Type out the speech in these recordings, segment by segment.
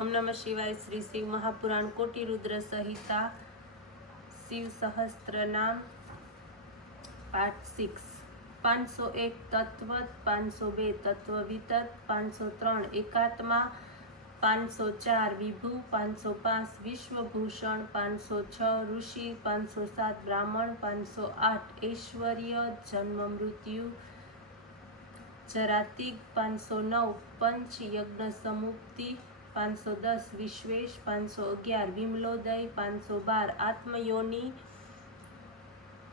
ओम नमः शिवाय। श्री शिव महापुराण कोटि रुद्र संहिता शिव सहस्त्र नाम पार्ट 6। 501 तत्वत, 502 तत्ववितत, 503 एकात्मा, 504 विभु, 505 विश्वभूषण, 506 ऋषि, 507 ब्राह्मण, 508 ऐश्वर्य जन्म मृत्यु जरातिक, 509 पंच यज्ञ समुक्ति, 510 विश्वेश, 511 विमलोदय, 512 आत्मयोनि,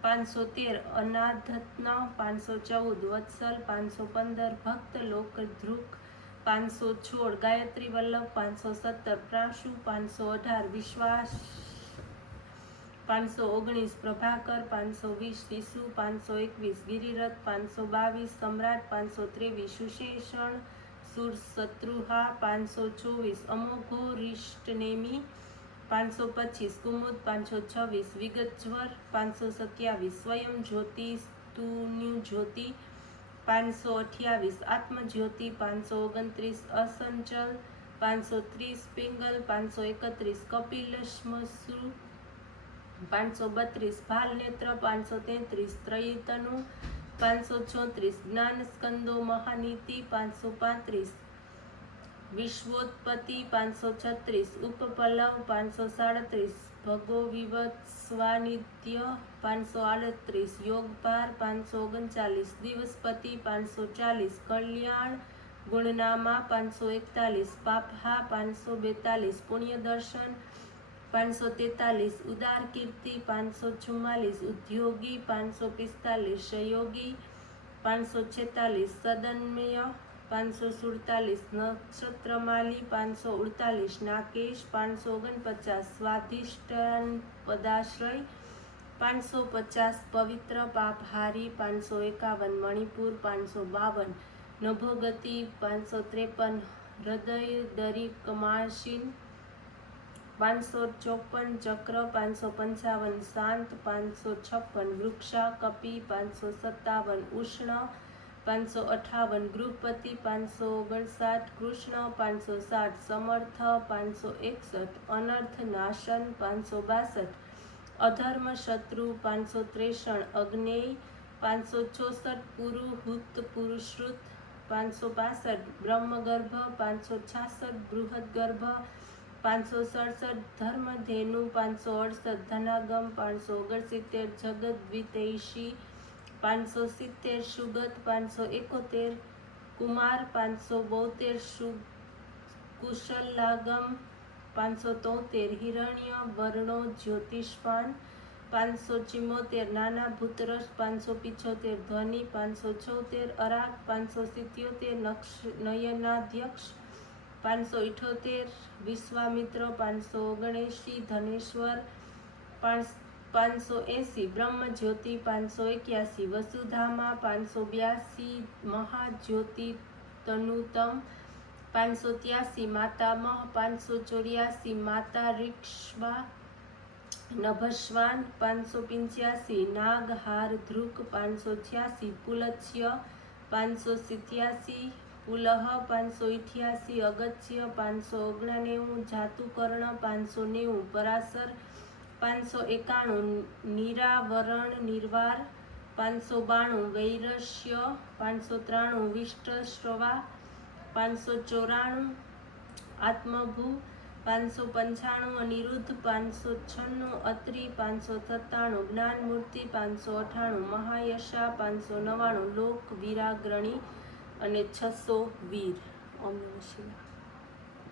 513 अनाधत्न, 514 वत्सल, 515 भक्त लोकध्रुक, 516 गायत्री वल्लभ, 517 प्राशु, 518 विश्वास, 519 प्रभाकर, 520 शिशु, 521 गिरिरथ, 522 सम्राट, 523 सुशेषण सुरशत्रुहा, 524 अमोघो रिष्टनेमी, 525 कुमुद, 526 विगतज्वर, 527 स्वयं ज्योति स्तुन्यु ज्योति, 528 आत्मज्योति, 529 असंचल, 530 पिंगल, 531 कपिलश्मश्रु, 532 भाल नेत्र, 533 त्रयीतनु, 534 ज्ञान स्कंदो महानीति, 535 विश्वोत्पत्ति, 536 उपपलव, 537 भगो विवत्स्वानिध्य, 538 योगपार, 539 दिवसपति, 540 कल्याण गुणनामा, 541 पापहा, 542 पुण्य दर्शन, 543 उदार कीर्ति, 544 उद्योगी, 545 सहयोगी, 546 सदन्मय, 547 नक्षत्रमाली, 548 नाकेश, 549 स्वाधिष्ठान पदाश्रय, 550 पवित्र पापहारी, 551 मणिपुर, 552 नभोगति, 553 हृदय दरी कमाशीन, 554 चक्र, 555 शांत, 556 वृक्षा कपि, 557 उष्ण, 558 गृहपति, 559 कृष्ण, 560 समर्थ, 561 अनर्थ नाशन, 562 अधर्म शत्रु, 563 अग्नेय, 564 पुरुहूत पुरुश्रुत, 562 ब्रह्मगर्भ, 566 बृहद गर्भ, 567 धर्मधेनु, 568 धनागम, 569 जगत द्वितेशी, 570 सुगत, 571 कुमार, 572 कुशलागम, 573 हिरण्य वर्णो ज्योतिष्पान, 574 नाना भूतरस, 575 ध्वनि, 576 अराग, 577 नयनाध्यक्ष, 578 विश्वामित्र, 579 धनेश्वर, 580 ब्रह्म ज्योति, 581 वसुधामा, 582 महाज्योति तनुतम, 583 मातामह, 584 माता ऋक्ष्वा नभस्वान, 585 नागहार ध्रुक, 586 पुलत्स्य, 587 पुलह, 588 अगत्य, 599 जातुकर्ण, 590 पराशर, 591 निरावरण निर्वार, 592 वैरस्य, 593 विष्टश्रवा, 594 आत्मभू, 595 अनिरुद्ध, 596 अत्रि, 597 ज्ञान मूर्ति, 598 महायशा, 599 लोक वीराग्रणी અને 600 વીર। ઓમ નમઃ શિવાય।